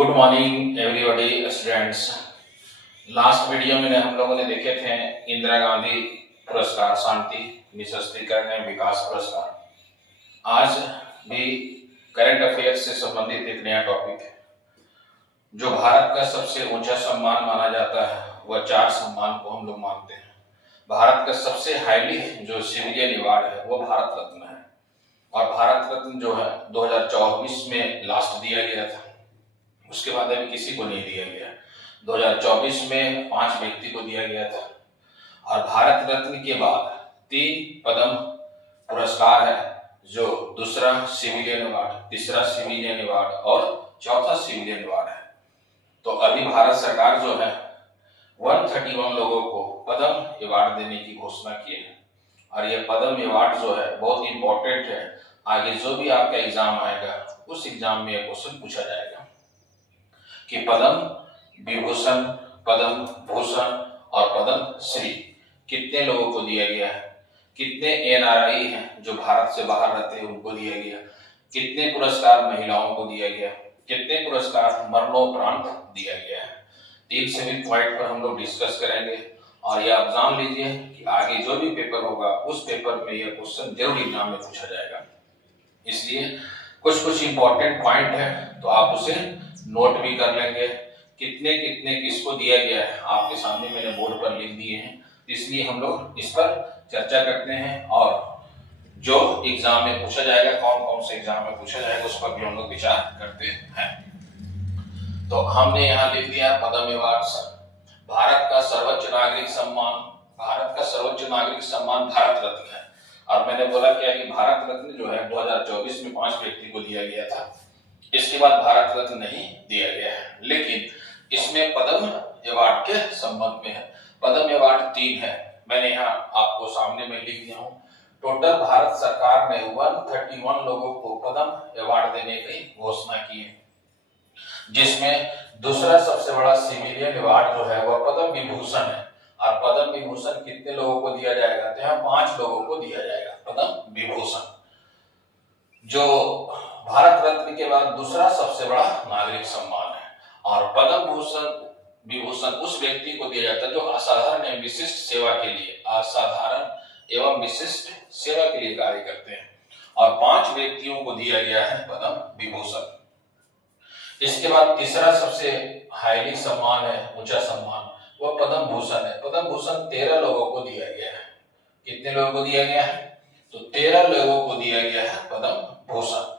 Good morning everybody students. Last video में हम लोगों ने देखे थे इंदिरा गांधी पुरस्कार, शांति निःशस्त्रीकरण एवं विकास पुरस्कार। आज भी करंट अफेयर्स से संबंधित एक नया टॉपिक है। जो भारत का सबसे ऊंचा सम्मान माना जाता है वह 4 सम्मान को हम लोग मानते हैं। भारत का सबसे हाईली जो सिविलियन अवार्ड है वो भारत रत्न है, और भारत रत्न जो है 2024 में लास्ट दिया गया था। उसके बाद अभी किसी को नहीं दिया गया। 2024 में 5 व्यक्ति को दिया गया था, और भारत रत्न के बाद 3 पद्म पुरस्कार है, जो दूसरा सिविलियन अवार्ड, तीसरा सिविलियन अवार्ड और चौथा सिविलियन अवार्ड है। तो अभी भारत सरकार जो है 131 लोगों को पद्म अवार्ड देने की घोषणा की है, और यह पद्म अवार्ड जो है बहुत इंपॉर्टेंट है। आगे जो भी आपका एग्जाम आएगा उस एग्जाम में यह क्वेश्चन पूछा जाएगा कि पद्म विभूषण, पद्म भूषण और पद्म श्री कितने लोगों को दिया गया है, कितने एनआरआई हैं जो भारत से बाहर रहते हैं उनको दिया गया, कितने पुरस्कार महिलाओं को दिया गया, कितने पुरस्कार मरणोपरांत दिया गया है। 3 से भी पॉइंट पर हम लोग डिस्कस करेंगे, और यह आप जान लीजिए कि आगे जो भी पेपर होगा उस पेपर में यह क्वेश्चन जरूर एग्जाम में पूछा जाएगा। इसलिए कुछ इंपॉर्टेंट पॉइंट है तो आप उसे नोट भी कर लेंगे। कितने कितने किसको दिया गया है आपके सामने मैंने बोर्ड पर लिख दिए हैं, इसलिए हम लोग इस पर चर्चा करते हैं, और जो एग्जाम में पूछा जाएगा, कौन कौन से एग्जाम में पूछा जाएगा उस पर भी हम लोग विचार करते हैं। तो हमने यहाँ लिख दिया पद्म अवार्ड। भारत का सर्वोच्च नागरिक सम्मान, भारत का सर्वोच्च नागरिक सम्मान भारत रत्न है, और मैंने बोला क्या कि भारत रत्न जो है 2024 में 5 व्यक्ति को दिया गया था। इसके बाद भारत रत्न नहीं दिया गया है, लेकिन इसमें पद्म अवार्ड के संबंध में है। पद्म अवार्ड 3 है, मैंने यहाँ आपको सामने में लिख दिया हूँ। टोटल भारत सरकार ने 131 लोगों को पद्म अवार्ड देने की घोषणा की है, जिसमें दूसरा सबसे बड़ा सिविलियन अवार्ड जो है वह पद्म विभूषण है। और पद्म विभूषण कितने लोगों को दिया जाएगा, तो यहाँ 5 लोगों को दिया जाएगा पद्म विभूषण, जो भारत रत्न के बाद दूसरा सबसे बड़ा नागरिक सम्मान है। और पद्म विभूषण उस व्यक्ति को दिया जाता है जो असाधारण एवं विशिष्ट सेवा के लिए, असाधारण एवं विशिष्ट सेवा के लिए कार्य करते हैं, और 5 व्यक्तियों को दिया गया है पद्म विभूषण। इसके बाद तीसरा सबसे हाईली सम्मान है, ऊंचा सम्मान, वह पद्म भूषण है। पद्म भूषण 13 लोगों को दिया गया है। कितने लोगों को दिया गया है, तो 13 लोगों को दिया गया है पद्म भूषण।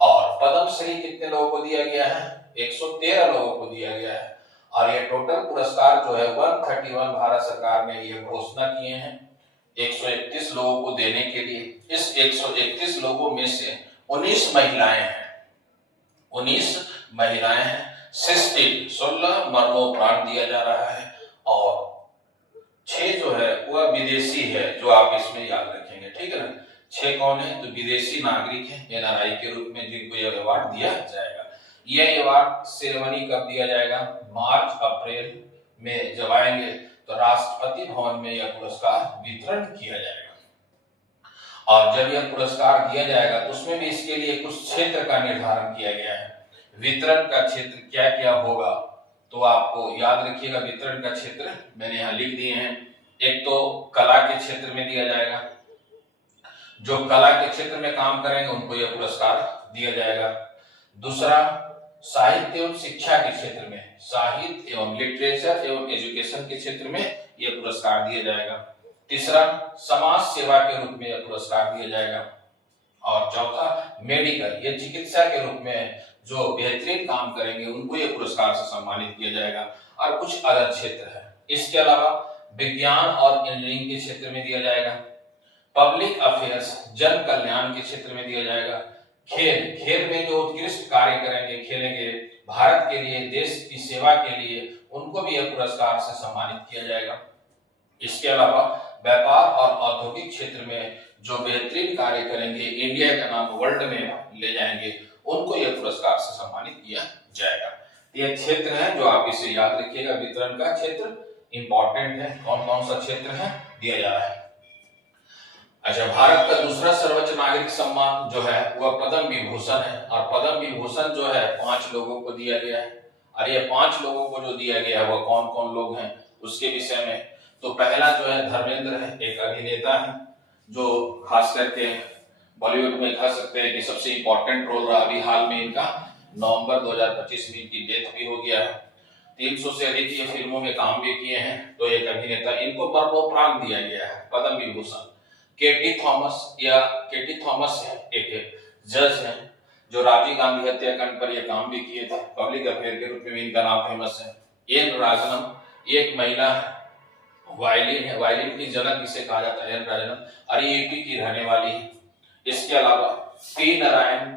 और पद्म श्री कितने लोगों को दिया गया है, 113 लोगों को दिया गया है। और ये टोटल पुरस्कार जो है 131 भारत सरकार ने ये घोषणा किए हैं 131 लोगों को देने के लिए। इस 131 लोगों में से 19 महिलाएं हैं, 19 महिलाएं हैं। 16 मरणोपरांत दिया जा रहा है, और 6 जो है वह विदेशी है, जो आप इसमें याद रखेंगे, ठीक है ना। 6 कौन है, तो विदेशी नागरिक है, एनआरआई के रूप में जिनको यह अवार्ड दिया जाएगा। यह अवार्ड सेरेमनी कब दिया जाएगा, मार्च अप्रैल में जब आएंगे तो राष्ट्रपति भवन में यह पुरस्कार वितरण किया जाएगा। और जब यह पुरस्कार दिया जाएगा तो उसमें भी इसके लिए कुछ क्षेत्र का निर्धारण किया गया है। वितरण का क्षेत्र क्या क्या होगा, तो आपको याद रखिएगा। वितरण का क्षेत्र मैंने यहाँ लिख दिए हैं। एक तो कला के क्षेत्र में दिया जाएगा, जो कला के क्षेत्र में काम करेंगे उनको यह पुरस्कार दिया जाएगा। दूसरा साहित्य एवं शिक्षा के क्षेत्र में, साहित्य एवं लिटरेचर एवं एजुकेशन के क्षेत्र में यह पुरस्कार दिया जाएगा। तीसरा समाज सेवा के रूप में यह पुरस्कार दिया जाएगा। और चौथा मेडिकल, यह चिकित्सा के रूप में जो बेहतरीन काम करेंगे उनको यह पुरस्कार से सम्मानित किया जाएगा। और कुछ अदर क्षेत्र है। इसके अलावा विज्ञान और इंजीनियरिंग के क्षेत्र में दिया जाएगा। पब्लिक अफेयर्स, जन कल्याण के क्षेत्र में दिया जाएगा। खेल में जो उत्कृष्ट कार्य करेंगे, खेलेंगे भारत के लिए, देश की सेवा के लिए, उनको भी यह पुरस्कार से सम्मानित किया जाएगा। इसके अलावा व्यापार और औद्योगिक क्षेत्र में जो बेहतरीन कार्य करेंगे, इंडिया का नाम वर्ल्ड में ले जाएंगे, उनको यह पुरस्कार से सम्मानित किया जाएगा। यह क्षेत्र है जो आप इसे याद रखिएगा। वितरण का क्षेत्र इंपॉर्टेंट है, कौन कौन सा क्षेत्र है दिया जा रहा है। अच्छा, भारत का दूसरा सर्वोच्च नागरिक सम्मान जो है वह पद्म विभूषण है, और पद्म विभूषण जो है 5 लोगों को दिया गया है। और ये 5 लोगों को जो दिया गया है वह कौन कौन लोग हैं उसके विषय में, तो पहला जो है धर्मेंद्र है, एक अभिनेता है जो खास करके बॉलीवुड में कह सकते हैं कि सबसे इंपॉर्टेंट रोल रहा। अभी हाल में इनका नवंबर 2025 में इनकी डेथ भी हो गया है। 300 से अधिक ये फिल्मों में काम भी किए हैं, तो एक अभिनेता, इनको मरणोपरांत दिया गया है पद्म विभूषण। केटी थॉमस, या केटी थॉमस है, एक जज है जो राजीव गांधी हत्याकांड पर ये काम भी किए थे, पब्लिक अफेयर के रूप में भी इनका नाम फेमस है। एन राजनम, एक महिला है, वायलिन है, वायलिन की जनक इसे कहा जाता है, एन राजनम, और ये यूपी की रहने वाली है। इसके अलावा पी नारायण,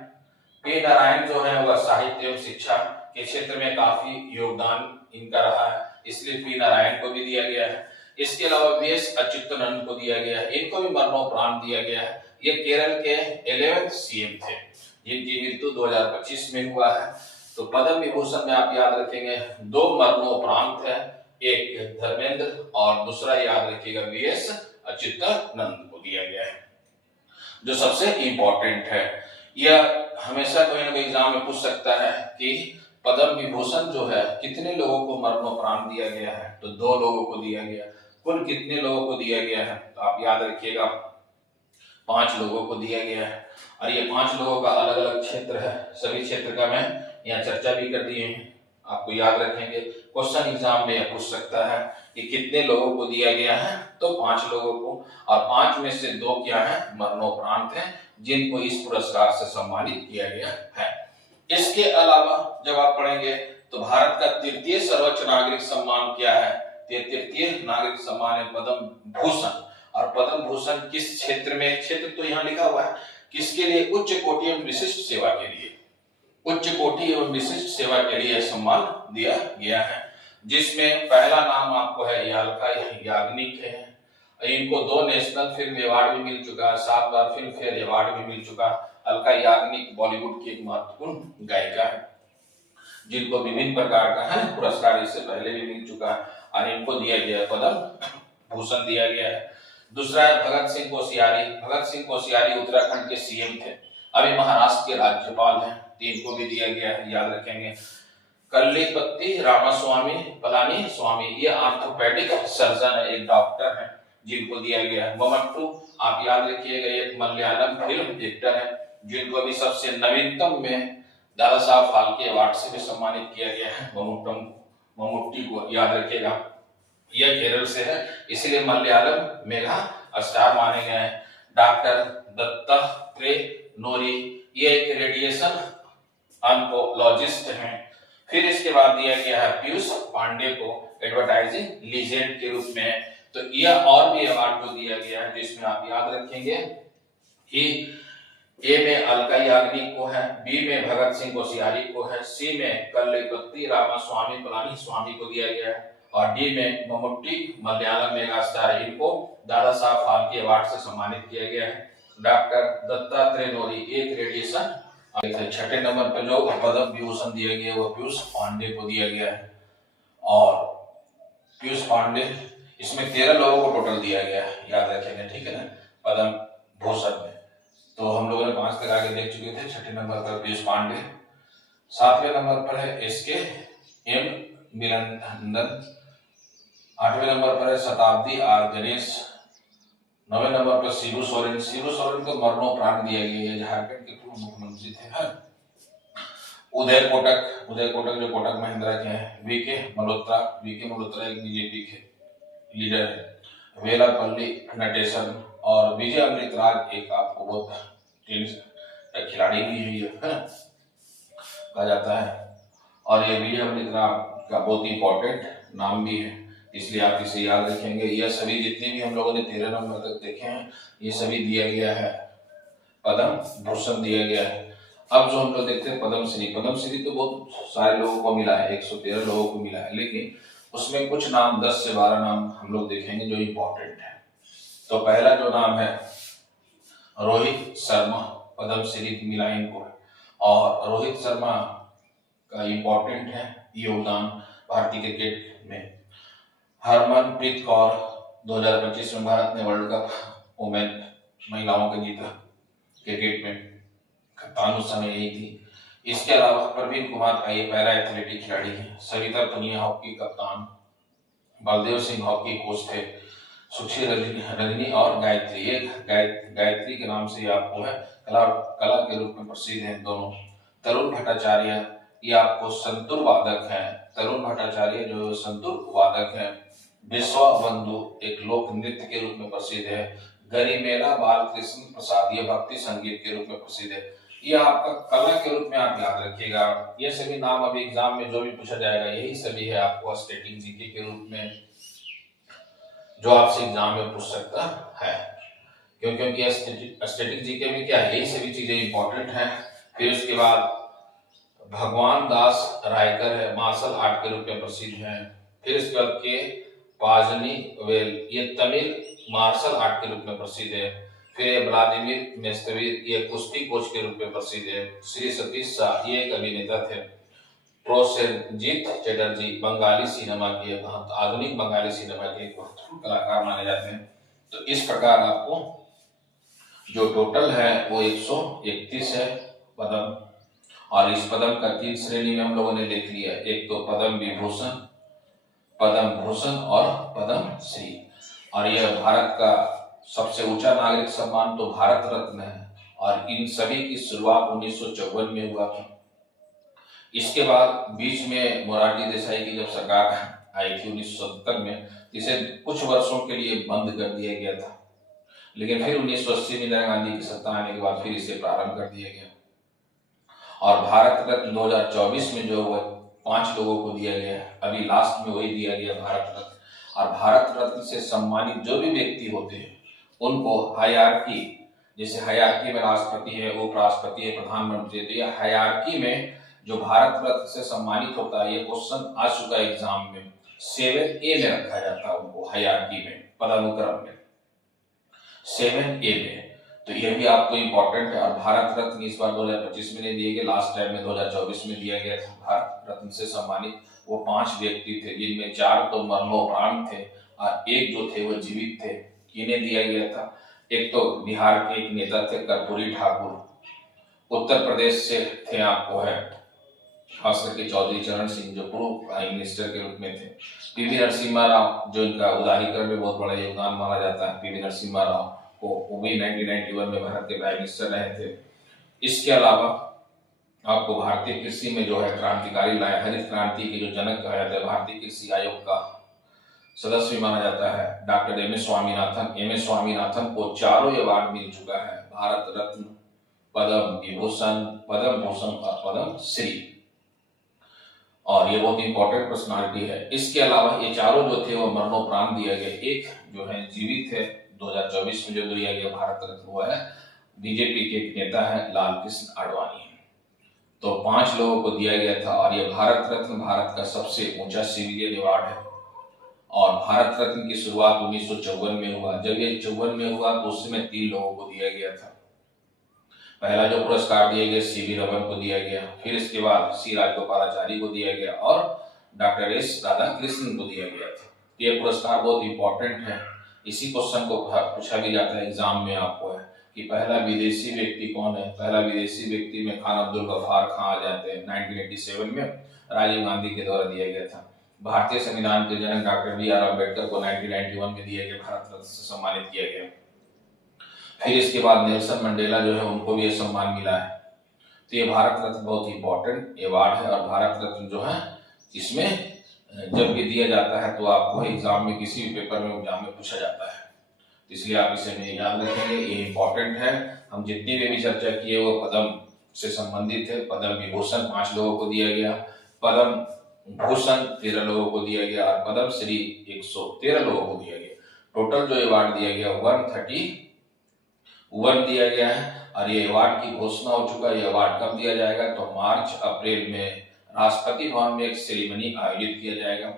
पी नारायण जो है वह साहित्य एवं शिक्षा के क्षेत्र में काफी योगदान इनका रहा है, इसलिए पी नारायण को भी दिया गया है। इसके अलावा वीएस अच्युतानंद को दिया गया है, इनको भी मरणोपरांत दिया गया है। ये केरल के 11वें सीएम थे जिनकी मृत्यु 2025 में हुआ है। तो पद्म विभूषण में आप याद रखेंगे 2 मरणोपरांत है, एक धर्मेंद्र और दूसरा याद रखिएगा वीएस अच्युतानंद को दिया गया है। जो सबसे इंपॉर्टेंट है, यह हमेशा कोई ना कोई एग्जाम में पूछ सकता है कि पद्म विभूषण जो है कितने लोगों को मरणोपरांत दिया गया है, तो 2 लोगों को दिया गया। कुल कितने लोगों को दिया गया है, तो आप याद रखिएगा 5 लोगों को दिया गया है। और ये 5 लोगों का अलग अलग क्षेत्र है, सभी क्षेत्र का मैं यहाँ चर्चा भी कर दिए हैं, आपको याद रखेंगे। क्वेश्चन एग्जाम में पूछ सकता है कि कितने लोगों को दिया गया है, तो 5 लोगों को, और 5 में से 2 क्या है, मरणोपरांत है, जिनको इस पुरस्कार से सम्मानित किया गया है। इसके अलावा जब आप पढ़ेंगे तो भारत का 3य सर्वोच्च नागरिक सम्मान क्या है, 3य नागरिक सम्मान है पद्म भूषण। और पद्म भूषण किस क्षेत्र में, क्षेत्र तो यहाँ लिखा हुआ है, किसके लिए, उच्च कोटि एवं विशिष्ट सेवा के लिए, उच्च कोटि एवं विशिष्ट सेवा के लिए सम्मान दिया गया है, जिसमें पहला नाम आपको है अलका याग्निक है। इनको 2 नेशनल फिल्म अवार्ड भी मिल चुका है, 7 बार फिल्म फेयर अवार्ड भी मिल चुका। अलका याग्निक बॉलीवुड की एक महत्वपूर्ण गायिका है जिनको विभिन्न प्रकार का है पुरस्कार इससे पहले भी मिल चुका है, और इनको दिया गया पद्म भूषण दिया गया है। दूसरा है भगत सिंह कोश्यारी। भगत सिंह कोश्यारी उत्तराखंड के सीएम थे, अभी महाराष्ट्र के राज्यपाल हैं, तो इनको भी दिया गया है, याद रखेंगे। कल्लीपति रामास्वामी पलानी स्वामी, ये ऑर्थोपेडिक सर्जन है, एक डॉक्टर है, जिनको दिया गया है। मम्मट्टू, आप याद रखिएगा, एक मलयालम फिल्म एक्टर है जिनको अभी सबसे नवीनतम में दादा साहब फाल्के अवार्ड से भी सम्मानित किया गया है। मम्मुट्टी को याद रखिएगा, यह केरल से है, इसलिए मलयालम मेगा स्टार माने गए हैं। डॉक्टर दत्तात्रेय नोरी, ये एक रेडिएशन ऑन्कोलॉजिस्ट हैं। फिर इसके बाद दिया गया है पीयूष पांडे को एडवर्टाइजिंग लीजेंड के रूप में। तो यह और भी अवार्ड जो दिया गया है, जिसमें आप याद रखेंगे कि ए में अलका याग्निक को है, बी में भगत सिंह कोश्यारी को है, सी में कल्लीपति रामास्वामी पलानी स्वामी को दिया गया है, और डी में मम्मुट्टी मलयालम मेगा स्टार, इनको दादा साहब फाल्के अवार्ड से सम्मानित किया गया है। डॉक्टर दत्तात्रेय नोरी, एक रेडिएशन। 6ठे नंबर पर जो पद्म विभूषण दिया गया वो पीयूष पांडे को दिया गया है, और पीयूष पांडे, इसमें 13 लोगों को टोटल दिया गया है, याद रखेंगे, ठीक है ना, पद्म भूषण में। तो हम लोगों ने 5 तक आगे देख चुके थे। 6ठे नंबर पर पीयूष पांडे, 7वें नंबर पर है एसके एम मिलनंदन, 8वें नंबर पर है शताब्दी आर गणेश, 9वें नंबर पर शिबू सोरेन। शिबू सोरेन को मरणोपरांत दिया गया है, झारखंड के पूर्व मुख्यमंत्री थे। उदय कोटक, उदय कोटक जो कोटक महिंद्रा के हैं। वीके मल्होत्रा, वीके मल्होत्रा एक बीजेपी के लीडर है। वेलापल्ली नटेशन और विजय अमृतराज, एक आपको बहुत टेनिस का खिलाड़ी भी है, ये कहा जाता है, और ये विजय अमृतराज का बहुत इंपॉर्टेंट नाम भी है, इसलिए आप इसे याद रखेंगे। यह सभी जितने भी हम लोगों ने 13 नंबर तक देखे हैं, ये सभी दिया गया है, पद्म भूषण दिया गया है। अब जो हम लोग देखते हैं पद्मश्री, पद्मश्री तो बहुत सारे लोगों को मिला है, 113 लोगों को मिला है, लेकिन उसमें कुछ नाम 10 से 12 नाम हम लोग देखेंगे जो इम्पोर्टेंट है। तो पहला जो नाम है रोहित शर्मा, पद्मश्री मिला इनको, और रोहित शर्मा का इम्पोर्टेंट है योगदान भारतीय क्रिकेट में। हरमनप्रीत कौर, 2025 में भारत ने वर्ल्ड कप वुमेन महिलाओं का जीता क्रिकेट में, कप्तान उस समय यही थी। इसके अलावा प्रवीण कुमार का ये पैरा एथलेटिक खिलाड़ी है। सविता पुनिया हॉकी कप्तान, बलदेव सिंह हॉकी कोच थे, सुखी रजनी और गायत्री, ये गायत्री के नाम से आपको है कला कला के रूप में प्रसिद्ध है दोनों। तरुण भट्टाचार्य ये आपको संतूर वादक है, तरुण भट्टाचार्य जो संतूर वादक है। विश्वा बंधु एक लोक नृत्य के रूप में प्रसिद्ध है। गरिमेला बालकृष्ण प्रसाद ये भक्ति संगीत के रूप में प्रसिद्ध है। ये आपका कला के रूप में आप याद रखिएगा। ये सभी नाम अभी एग्जाम में जो भी पूछा जाएगा यही सभी है आपको स्टैटिक जीके के रूप में जो आपसे एग्जाम में पूछ सकता है, क्योंकि स्टैटिक जीके में क्या है, यही सभी चीजें इंपॉर्टेंट हैं। फिर उसके बाद भगवान दास रायकर है, मार्शल आर्ट के रूप में प्रसिद्ध है। फिर इसके बाद के पाजनी वेल ये तमिल मार्शल आर्ट के रूप में प्रसिद्ध है। फिर व्लादिमीर मेस्तवीर ये कुश्ती कोच के रूप में प्रसिद्ध है। श्री सतीश शाह ये एक अभिनेता थे। प्रोसेनजीत चटर्जी बंगाली सिनेमा के आधुनिक बंगाली सिनेमा के महत्वपूर्ण कलाकार माने जाते हैं। तो इस प्रकार आपको जो टोटल है वो 131 है पदम, और इस पदम का 3 श्रेणी में हम लोगों ने देख लिया। एक तो पद्म विभूषण, पद्म भूषण और पद्म श्री। और यह भारत का सबसे ऊंचा नागरिक सम्मान तो भारत रत्न है, और इन सभी की शुरुआत 1954 में हुआ था। इसके बाद बीच में मोरारजी देसाई की जब सरकार आई थी 1970 में, इसे कुछ वर्षों के लिए बंद कर दिया गया था, लेकिन फिर 1980 में इंदिरा गांधी की सत्ता आने के बाद फिर इसे प्रारंभ कर दिया गया। और भारत रत्न 2024 में जो 5 लोगों को दिया गया, अभी लास्ट में वही दिया गया भारत रत्न। और भारत रत्न से सम्मानित जो भी व्यक्ति होते हैं उनको हायरार्की, जैसे हायरार्की में राष्ट्रपति है, उपराष्ट्रपति है, प्रधानमंत्री है, तो यह हायरार्की में जो भारत रत्न से सम्मानित होता है, ये क्वेश्चन आ चुका है एग्जाम में, 7A में रखा जाता है उनको हायरार्की में, पदानुक्रम में 7A में। तो ये भी आपको इम्पोर्टेंट है। और भारत रत्न इस बार 2025 में नहीं दिए गए, लास्ट टाइम में 2024 में दिया गया था। भारत रत्न से सम्मानित वो 5 व्यक्ति थे, जिनमें 4 तो मरणोपरांत थे और एक जो थे वो जीवित थे। इन्हें दिया गया था। एक तो बिहार के एक नेता थे कर्पूरी ठाकुर, उत्तर प्रदेश से थे आपको है खास करके चौधरी चरण सिंह जो पूर्व प्राइम मिनिस्टर के रूप में थे। पीवी नरसिम्हा राव जो इनका उदारीकरण में बहुत बड़ा योगदान माना जाता है, पीवी नरसिम्हा राव को, वो भी 1991 में भारत के प्राइम मिनिस्टर रहे थे। इसके अलावा आपको भारतीय कृषि में जो है क्रांतिकारी लाए, हरित क्रांति के जो जनक कहा जाता है, भारतीय कृषि आयोग का सदस्य भी माना जाता है doctor M S Swaminathan. M S Swaminathan को 4 अवार्ड मिल चुका है, भारत रत्न, पद्म विभूषण, पद्म भूषण और पद्म श्री, और ये बहुत इंपॉर्टेंट पर्सनालिटी है। इसके अलावा ये चारों जो थे वो मरणोपरांत दिया गया। एक जो है जीवित है 2024 में जो दिया गया भारत रत्न, वो है बीजेपी के एक नेता है लाल कृष्ण आडवाणी। तो 5 लोगों को दिया गया था, और ये भारत रत्न भारत का सबसे ऊंचा सिविलियन अवार्ड है। और भारत रत्न की शुरुआत 1954 में हुआ। जब ये 54 में हुआ तो उस समय 3 लोगों को दिया गया था। पहला जो पुरस्कार दिया गया सीवी रमन को दिया गया, फिर इसके बाद सी राजगोपालाचारी को दिया गया और डॉक्टर एस राधाकृष्णन को दिया गया था। ये पुरस्कार बहुत इंपॉर्टेंट है। इसी क्वेश्चन को पूछा भी जाता है एग्जाम में आपको है कि पहला विदेशी व्यक्ति कौन है। पहला विदेशी व्यक्ति में खान अब्दुल गफ्फार खां आ जाते हैं। 1987 में राजीव गांधी के द्वारा दिया गया था। भारतीय संविधान के जनक डॉक्टर बी आर अम्बेडकर को 1991 में दिया गया, भारत रत्न से सम्मानित किया गया। फिर इसके बाद नेल्सन मंडेला जो है उनको भी ये सम्मान मिला है। तो ये भारत रत्न बहुत इंपॉर्टेंट अवार्ड है। और भारत रत्न जो है इसमें जब भी दिया जाता है तो आपको एग्जाम में किसी भी पेपर में एग्जाम में पूछा जाता है, इसलिए आप इसे में याद रखेंगे, ये इंपॉर्टेंट है। हम जितनी भी चर्चा किए वो पद्म से संबंधित है। पद्म विभूषण 5 लोगों को दिया गया, पद्म भूषण 13 लोगों को दिया गया और पद्म श्री 113 लोगों को दिया गया। टोटल जो अवार्ड दिया गया 131 दिया गया है। और ये अवार्ड की घोषणा हो चुका है। ये अवार्ड कब दिया जाएगा तो मार्च अप्रैल में राष्ट्रपति भवन में एक सेरेमनी आयोजित किया जाएगा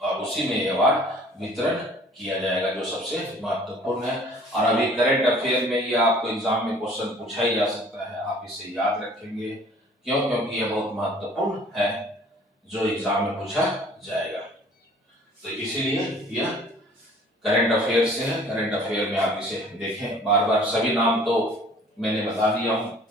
और उसी में अवार्ड वितरण किया जाएगा, जो सबसे महत्वपूर्ण है। और अभी करंट अफेयर में ये आपको एग्जाम में क्वेश्चन पूछा ही जा सकता है, आप इसे याद रखेंगे। क्यों? क्योंकि यह बहुत महत्वपूर्ण है जो एग्जाम में पूछा जाएगा। तो इसीलिए यह करंट अफेयर से है। करंट अफेयर में आप इसे देखें। बार बार सभी नाम तो मैंने बता दिया हूँ,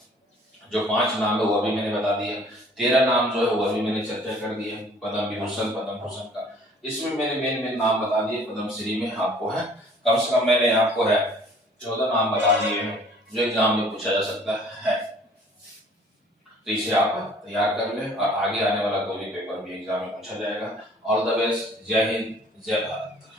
जो 5 नाम है वो भी मैंने बता दिया, 13 नाम जो है वो भी मैंने चर्चा कर दिया। पद्म विभूषण, पद्म भूषण का इसमें मैंने मेन नाम बता दिए। पद्मश्री में आपको है कम से कम मैंने आपको है 14 नाम बता दिए हैं जो एग्जाम में पूछा जा सकता है। तो इसे आप तैयार कर लें और आगे आने वाला कोई भी पेपर भी एग्जाम में पूछा जाएगा। All the best. जय हिंद, जय भारत।